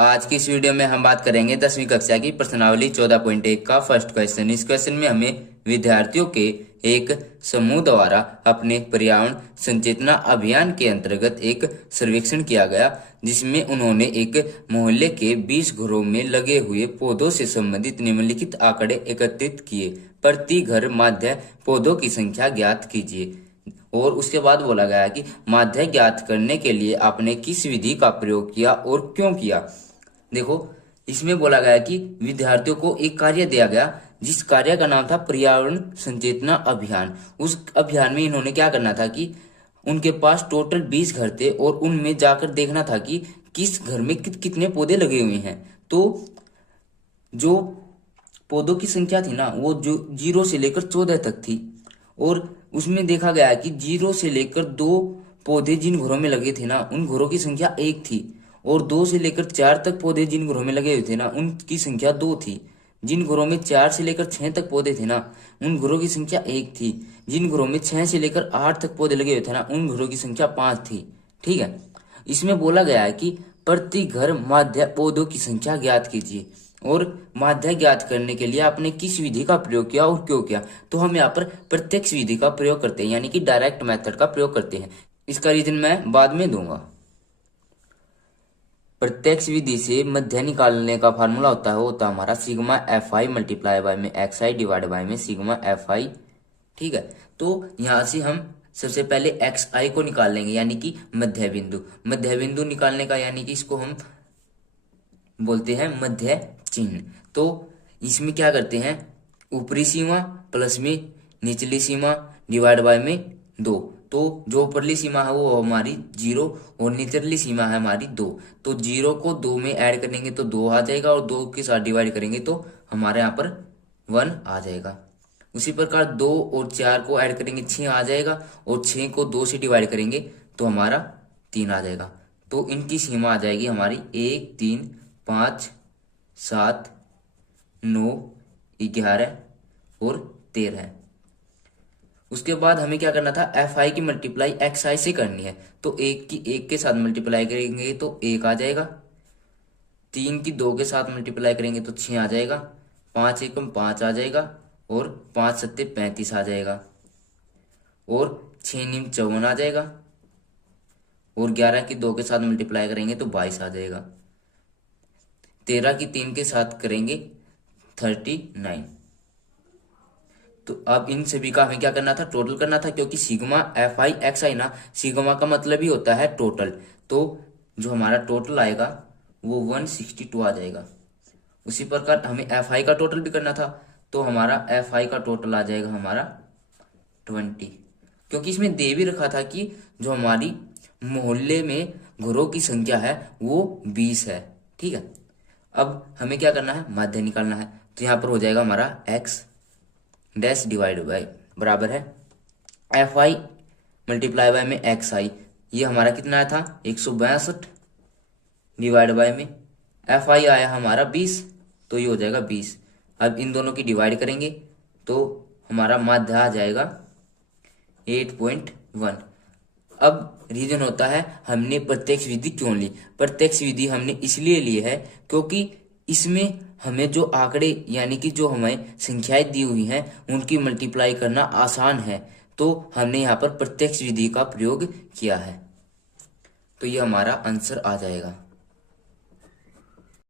आज की इस वीडियो में हम बात करेंगे 10वीं कक्षा की प्रश्नावली 14.1 का फर्स्ट क्वेश्चन। इस क्वेश्चन में हमें विद्यार्थियों के एक समूह द्वारा अपने पर्यावरण संचेतना अभियान के अंतर्गत एक सर्वेक्षण किया गया, जिसमें उन्होंने एक मोहल्ले के 20 घरों में लगे हुए पौधों से संबंधित निम्नलिखित आंकड़े एकत्रित किए। प्रति घर माध्य पौधों की संख्या ज्ञात कीजिए। और उसके बाद बोला गया कि माध्य ज्ञात करने के लिए आपने किस विधि का प्रयोग किया और क्यों किया। देखो, इसमें बोला गया कि विद्यार्थियों को एक कार्य दिया गया, जिस कार्य का नाम था पर्यावरण संचेतना अभियान। उस अभियान में इन्होंने क्या करना था कि उनके पास टोटल 20 घर थे और उनमें जाकर देखना था कि किस घर में कितने पौधे लगे हुए हैं। तो जो पौधों की संख्या थी ना, वो जो 0 से लेकर 14 तक थी। और उसमें देखा गया कि 0 से लेकर 2 पौधे जिन घरों में लगे थे ना, उन घरों की संख्या 1 थी। और 2 से लेकर 4 तक पौधे जिन घरों में लगे हुए थे ना, उनकी संख्या 2 थी। जिन घरों में 4 से लेकर 6 तक पौधे थे ना, उन घरों की संख्या 1 थी। जिन घरों में 6 से लेकर 8 तक पौधे लगे हुए थे ना, उन घरों की संख्या 5 थी। ठीक है। इसमें बोला गया है कि प्रति घर माध्य पौधों की संख्या ज्ञात कीजिए। और माध्य ज्ञात करने के लिए आपने किस विधि का प्रयोग किया और क्यों किया। तो हम यहाँ पर प्रत्यक्ष विधि का प्रयोग करते हैं, यानी कि डायरेक्ट मेथड का प्रयोग करते हैं। इसका रीजन मैं बाद में दूंगा। प्रत्यक्ष विधि से मध्य निकालने का फार्मूला होता है हमारा sigma F I multiply by में एक्स आई डिवाइड बाय में सिग्मा एफ आई। ठीक है। तो यहाँ से हम सबसे पहले एक्स आई को निकाल लेंगे, यानी कि मध्य बिंदु। मध्य बिंदु निकालने का यानी कि इसको हम बोलते हैं मध्य चिन्ह। तो इसमें क्या करते हैं, ऊपरी सीमा प्लस में निचली सीमा डिवाइड बाय में 2। तो जो ऊपरली सीमा है वो हमारी 0 और निचली सीमा है हमारी 2। तो 0 को 2 में ऐड करेंगे तो 2 आ जाएगा, और 2 के साथ डिवाइड करेंगे तो हमारे यहाँ पर 1 आ जाएगा। उसी प्रकार 2 और 4 को ऐड करेंगे 6 आ जाएगा, और 6 को 2 से डिवाइड करेंगे तो हमारा 3 आ जाएगा। तो इनकी सीमा आ जाएगी हमारी 1, 3, 5, 7, 9, 11 और 13। उसके बाद हमें क्या करना था, एफ आई की मल्टीप्लाई एक्स आई से करनी है। तो 1 की 1 के साथ मल्टीप्लाई करेंगे तो 1 आ जाएगा। 3 की 2 के साथ मल्टीप्लाई करेंगे तो 6 आ जाएगा। 5 एकम 5 आ जाएगा, और 5 सत्ते 35 आ जाएगा, और 6 नीम 54 आ जाएगा, और 11 की 2 के साथ मल्टीप्लाई करेंगे तो 22 आ जाएगा। 13 की 3 के साथ करेंगे 39। तो अब इन सभी का हमें क्या करना था, टोटल करना था, क्योंकि सिग्मा एफ आई एक्स आई ना, सिग्मा का मतलब ही होता है टोटल। तो जो हमारा टोटल आएगा वो 162 आ जाएगा। उसी प्रकार हमें एफ आई का टोटल भी करना था, तो हमारा एफ आई का टोटल आ जाएगा हमारा 20। क्योंकि इसमें दे भी रखा था कि जो हमारी मोहल्ले में घरों की संख्या है वो 20 है। ठीक है। अब हमें क्या करना है, माध्य निकालना है। तो यहाँ पर हो जाएगा हमारा एक्स डैश डिवाइड बाय बराबर है एफ आई मल्टीप्लाई बाय में एक्स आई। ये हमारा कितना आया था, 162 डिवाइड बाय में एफ आई आया हमारा 20, तो ये हो जाएगा 20। अब इन दोनों की डिवाइड करेंगे तो हमारा माध्य आ जाएगा 8.1। अब रीजन होता है हमने प्रत्यक्ष विधि क्यों ली। प्रत्यक्ष विधि हमने इसलिए ली है क्योंकि इसमें हमें जो आंकड़े यानी कि जो हमें संख्याएं दी हुई हैं उनकी मल्टीप्लाई करना आसान है। तो हमने यहाँ पर प्रत्यक्ष विधि का प्रयोग किया है। तो ये हमारा आंसर आ जाएगा।